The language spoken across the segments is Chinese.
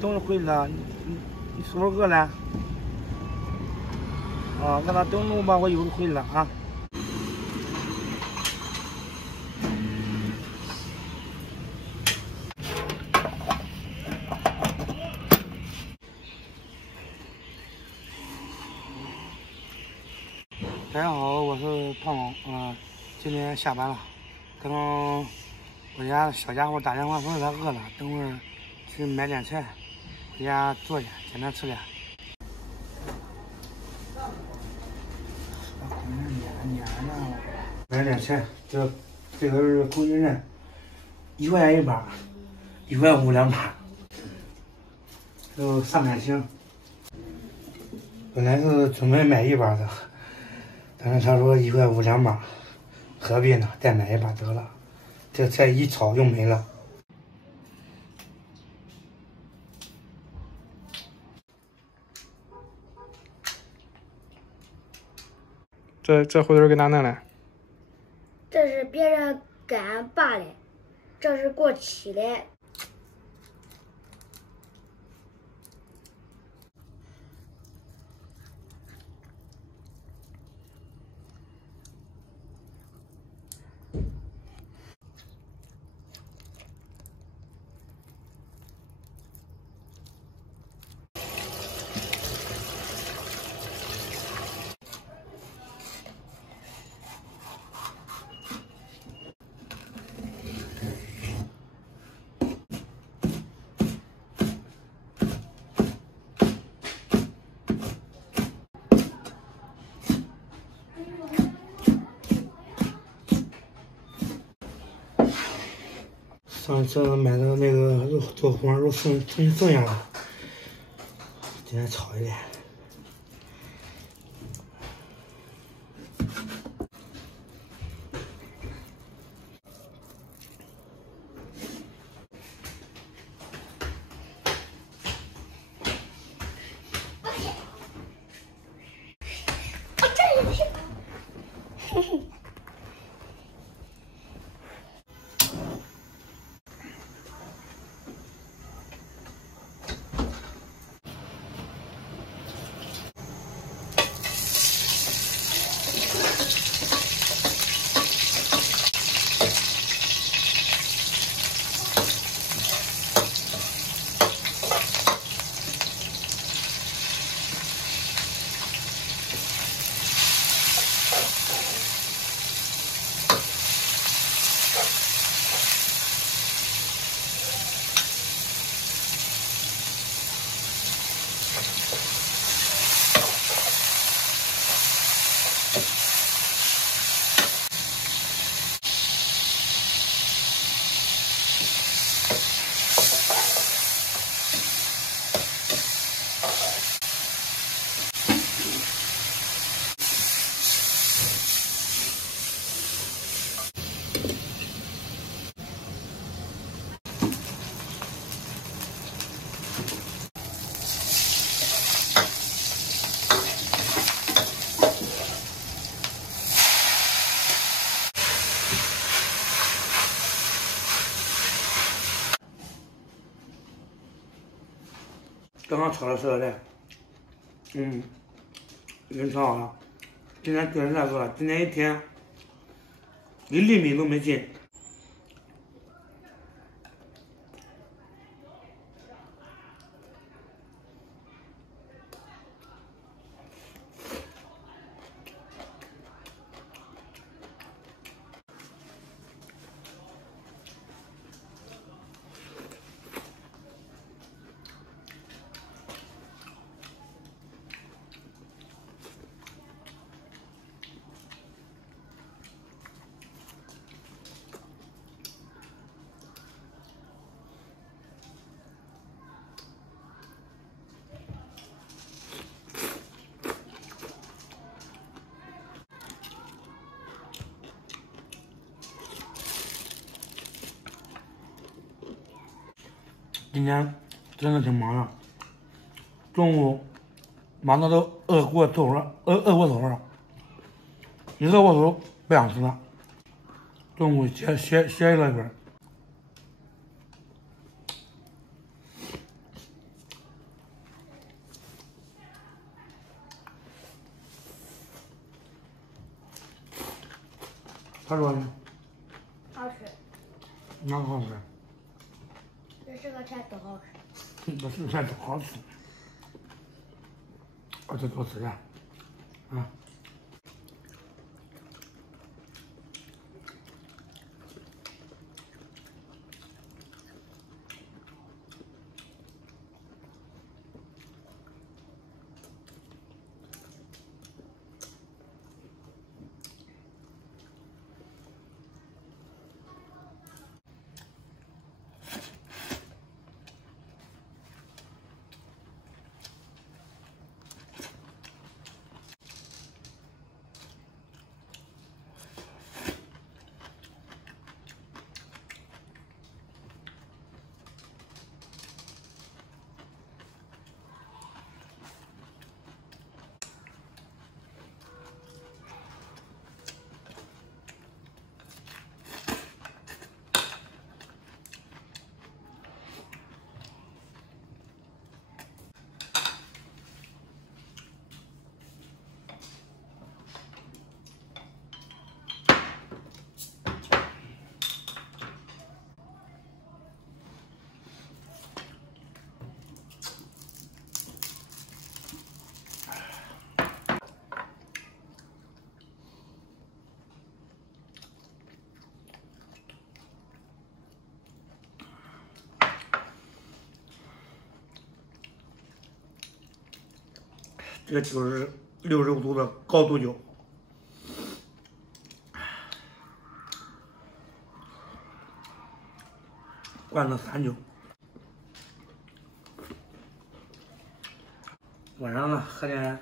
等会了，你是不是饿了？啊，搁那等着吧，我一会儿回来了啊。大家好，我是胖胖，今天下班了，刚刚我家小家伙打电话说他饿了，等会儿去买点菜，回家做去，简单吃点。买点菜，这个是空心菜，1块钱一把，1块5两把。还有上海星，本来是准备买一把的，但是他说1块5两把，何必呢？再买一把得了，这菜一炒就没了。这回头给哪弄来？这是别人给俺爸的，这是过期的。上次买的那个肉做红烧肉剩下了，今天炒一点。刚刚炒的色菜，已经炒好了。今天确实太饿了，今天一天1粒米都没进。今天真的挺忙的，中午忙的都饿过头了，饿过头了，一饿过头不想吃了，中午歇了一会儿。他说呢？好吃，哪个好吃？这四个菜都好吃。这四个菜都好吃。我这多吃点，啊。这个酒是65度的高度酒，灌了3酒。晚上呢，喝点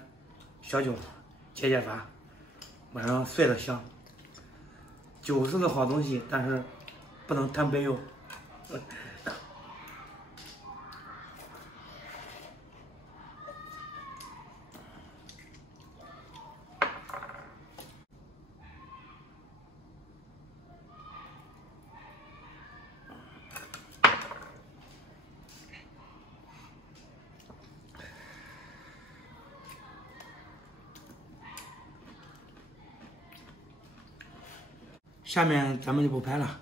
小酒解解乏，晚上睡得香。酒是个好东西，但是不能贪杯哟。下面咱们就不拍了，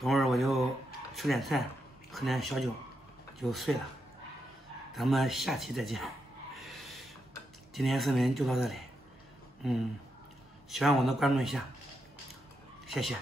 等会儿我就吃点菜，喝点小酒，就睡了。咱们下期再见。今天视频就到这里，希望我能关注一下，谢谢。